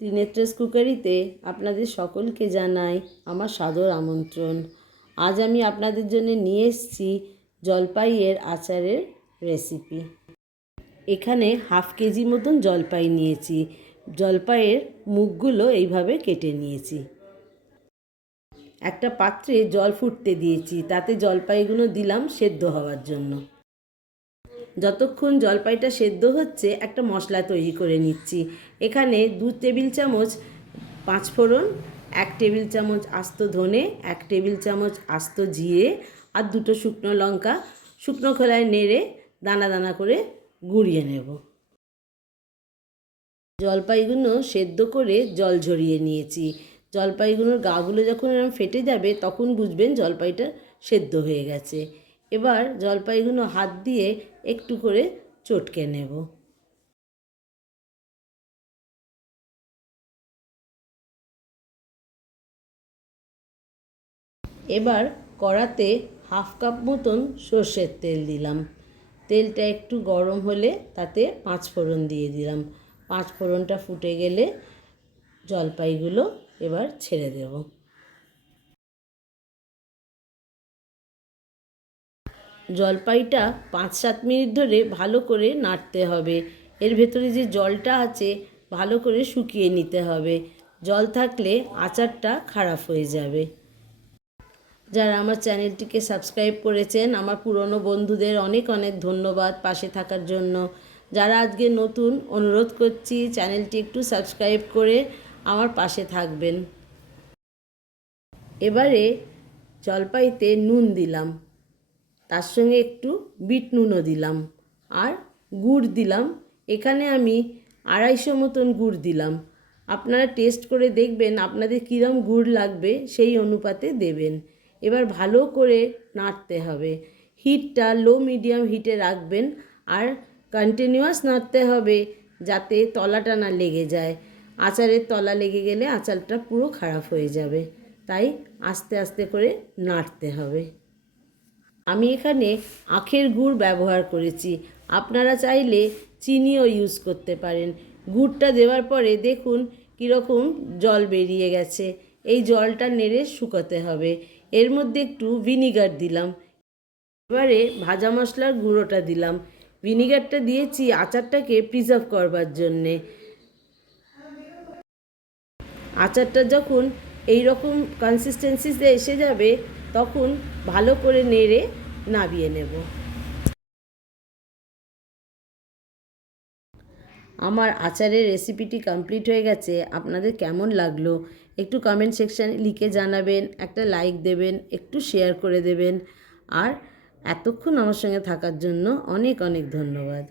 ত্রিনেত্রাস কুকারিতে আপনাদের সকলকে জানাই আমার সাদর আমন্ত্রণ। আজ আমি আপনাদের জন্য নিয়ে এসেছি জলপাইয়ের আচারের রেসিপি। এখানে হাফ কেজি মতন জলপাই নিয়েছি। জলপাইয়ের মুখগুলো এইভাবে কেটে নিয়েছি। একটা পাত্রে জল ফুটতে দিয়েছি। তাতে জলপাইগুলো দিলাম সেদ্ধ হওয়ার জন্য। যতক্ষণ জলপাইটা সেদ্ধ হচ্ছে, একটা মশলা তৈরি করে নিচ্ছি। এখানে দু টেবিল চামচ পাঁচফোড়ন এক টেবিল চামচ আস্ত ধনে, এক টেবিল চামচ আস্ত জিরে আর দুটো শুকনো লঙ্কা। শুকনো খোলায় নেড়ে দানা দানা করে গুঁড়িয়ে নেব। জলপাইগুলো সেদ্ধ করে জল ঝরিয়ে নিয়েছি। জলপাইগুলোর গাগুলো যখন এরকম ফেটে যাবে, তখন বুঝবেন জলপাইটা সেদ্ধ হয়ে গেছে। এবার জলপাইগুলো হাত দিয়ে একটু করে চটকে নেব। এবার কড়াতে হাফ কাপ মতন সর্ষের তেল দিলাম। তেলটা একটু গরম হলে তাতে পাঁচ ফোড়ন দিয়ে দিলাম। পাঁচ ফোড়নটা ফুটে গেলে জলপাইগুলো এবার ছেড়ে দেব। জলপাইটা পাঁচ সাত মিনিট ধরে ভালো করে নাড়তে হবে। এর ভেতরে যে জলটা আছে, ভালো করে শুকিয়ে নিতে হবে। জল থাকলে আচারটা খারাপ হয়ে যাবে। যারা আমার চ্যানেলটিকে সাবস্ক্রাইব করেছেন, আমার পুরনো বন্ধুদের অনেক অনেক ধন্যবাদ পাশে থাকার জন্য। যারা আজকে নতুন, অনুরোধ করছি চ্যানেলটি একটু সাবস্ক্রাইব করে আমার পাশে থাকবেন। এবারে জলপাইতে নুন দিলাম। তার সঙ্গে একটু বিট নুনও দিলাম আর গুড় দিলাম। এখানে আমি আড়াইশো মতন গুড় দিলাম। আপনারা টেস্ট করে দেখবেন আপনাদের কীরম গুড় লাগবে সেই অনুপাতে দেবেন। এবার ভালো করে নাড়তে হবে। হিটটা লো মিডিয়াম হিটে রাখবেন আর কন্টিনিউয়াস নাড়তে হবে যাতে তলাটা না লেগে যায়। আচারের তলা লেগে গেলে আচারটা পুরো খারাপ হয়ে যাবে। তাই আস্তে আস্তে করে নাড়তে হবে। আমি এখানে আখের গুড় ব্যবহার করেছি। আপনারা চাইলে চিনিও ইউজ করতে পারেন। গুড়টা দেওয়ার পরে দেখুন কীরকম জল বেরিয়ে গেছে। এই জলটা নেড়ে শুকাতে হবে। এর মধ্যে একটু ভিনিগার দিলাম। এবারে ভাজা মশলার গুঁড়োটা দিলাম। ভিনিগারটা দিয়েছি আচারটাকে প্রিজার্ভ করবার জন্যে। আচারটা যখন এই রকম কনসিস্টেন্সিতে এসে যাবে তখন ভালো করে নেড়ে নাবিয়ে নেব। আমার আচারের রেসিপিটি কমপ্লিট হয়ে গেছে। আপনাদের কেমন লাগল? একটু কমেন্ট সেকশানে লিখে জানাবেন, একটা লাইক দেবেন, একটু শেয়ার করে দেবেন। আর এতক্ষণ আমার সঙ্গে থাকার জন্য অনেক অনেক ধন্যবাদ।